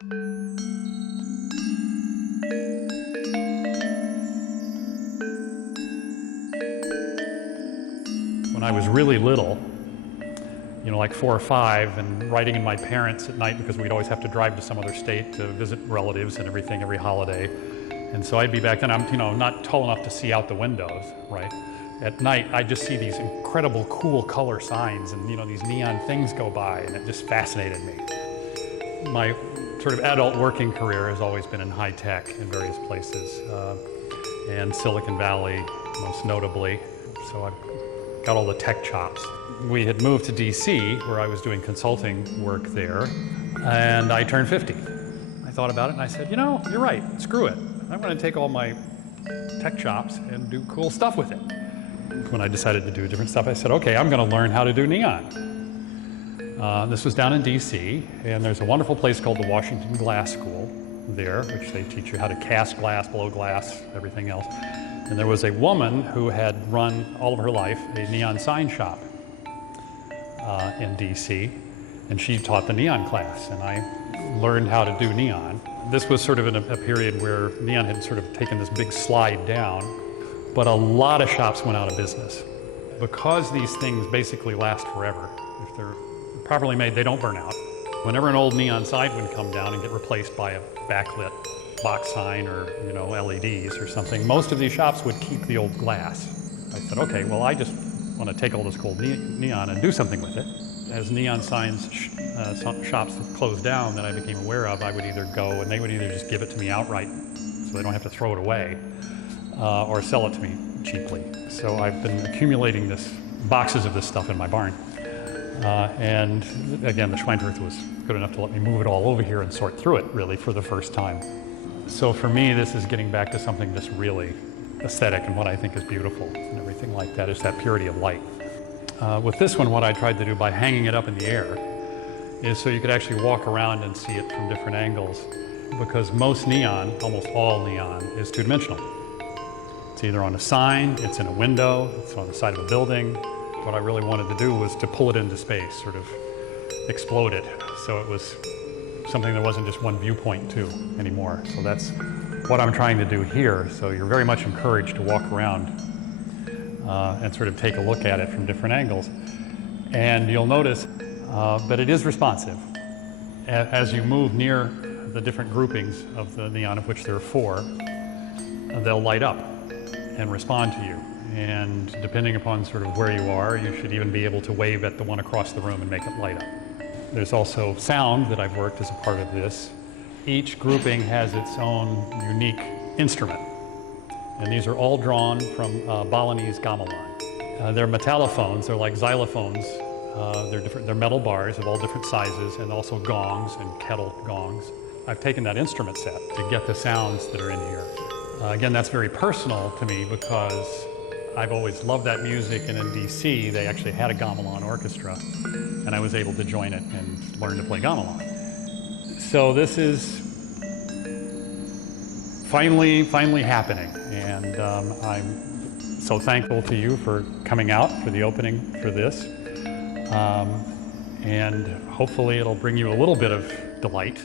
When I was really little, like 4 or 5, and writing in my parents at night because we'd always have to drive to some other state to visit relatives and everything every holiday. And so I'd be back then, I'm not tall enough to see out the windows, right? At night, I'd just see these incredible cool color signs and, these neon things go by, and it just fascinated me. My sort of adult working career has always been in high tech in various places, and Silicon Valley most notably. So I've got all the tech chops. We had moved to DC, where I was doing consulting work there, and I turned 50. I thought about it and I said, you're right, screw it. I'm going to take all my tech chops and do cool stuff with it. When I decided to do different stuff, I said, okay, I'm going to learn how to do neon. This was down in DC, and there's a wonderful place called the Washington Glass School there, which they teach you how to cast glass, blow glass, everything else. And there was a woman who had run all of her life a neon sign shop in DC, and she taught the neon class, and I learned how to do neon. This was sort of in a period where neon had sort of taken this big slide down, but a lot of shops went out of business. Because these things basically last forever, if they're properly made, they don't burn out. Whenever an old neon sign would come down and get replaced by a backlit box sign or LEDs or something, most of these shops would keep the old glass. I said, okay, well, I just want to take all this cold neon and do something with it. As neon signs shops that closed down that I became aware of, I would either go and they would either just give it to me outright so they don't have to throw it away, or sell it to me cheaply. So I've been accumulating boxes of this stuff in my barn. And again, the Schweinfurth was good enough to let me move it all over here and sort through it, really, for the first time. So for me, this is getting back to something just really aesthetic and what I think is beautiful and everything like that, is that purity of light. With this one, what I tried to do by hanging it up in the air is so you could actually walk around and see it from different angles, because most neon, almost all neon, is two-dimensional. It's either on a sign, it's in a window, it's on the side of a building. What I really wanted to do was to pull it into space, sort of explode it, so it was something that wasn't just one viewpoint too anymore. So that's what I'm trying to do here. So you're very much encouraged to walk around and sort of take a look at it from different angles. And you'll notice that it is responsive. As you move near the different groupings of the neon, of which there are 4, they'll light up and respond to you. And depending upon sort of where you are, you should even be able to wave at the one across the room and make it light up. There's also sound that I've worked as a part of this. Each grouping has its own unique instrument. And these are all drawn from Balinese gamelan. They're metallophones, they're like xylophones. They're metal bars of all different sizes, and also gongs and kettle gongs. I've taken that instrument set to get the sounds that are in here. Again, that's very personal to me because I've always loved that music, and in DC they actually had a gamelan orchestra, and I was able to join it and learn to play gamelan. So this is finally happening, and I'm so thankful to you for coming out for the opening for this, and hopefully it'll bring you a little bit of delight.